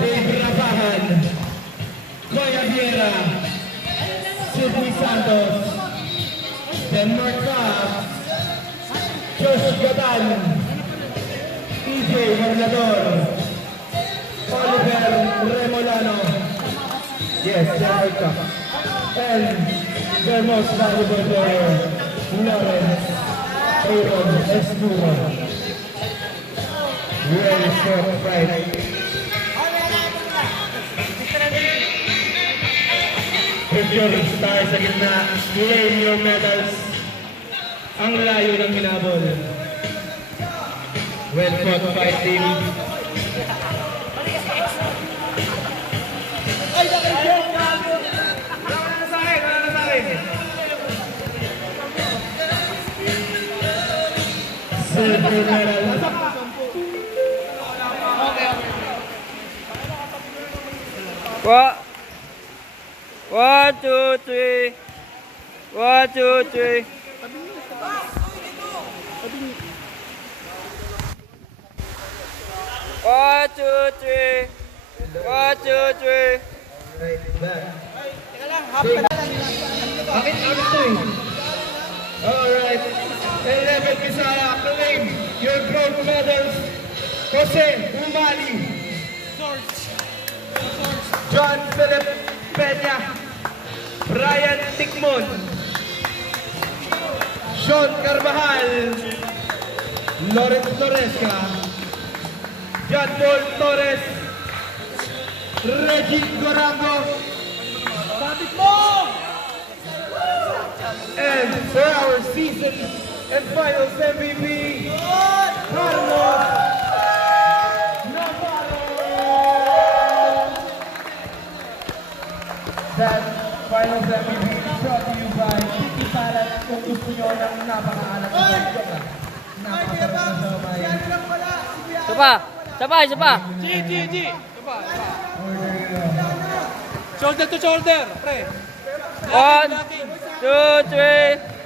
Dave Rabahan, Koya Viera, Sidney Santos, Denmark Fox, Josh Gadan, TJ Morlador, Oliver Remolano, yes, Denmark Fox, and their most valuable player, Lawrence Aaron Esnua. Very strong fight. Picture star sa gitna, claim your medals. Ang layo ng hinabol. Well fought fight team. Ay, nakikip! Wala na sa akin, wala na sa akin. Silver medal. What? 1, 2, 3. 1, 2, 3. One, two, three. 1, 2, 3. Right back. Bakit ano to eh? Alright. 11 Bisaya, claim your gold medals. Jose Umali. John Philip Peña. Brian Ticmon. Sean Carvajal. Lawrence Torresca. John Paul Torres. Reggie Gorango. Sabit mo! And for our season and finals MVP, Carlos Navarro. That finals MVP is brought to you by Titi Palat. Kung gusto nyo ng napakaalat na joke lang. Napakaalat na may Isa pa. Isa pa, isa pa. G. Shoulder to shoulder, pre. 1, 2, 3.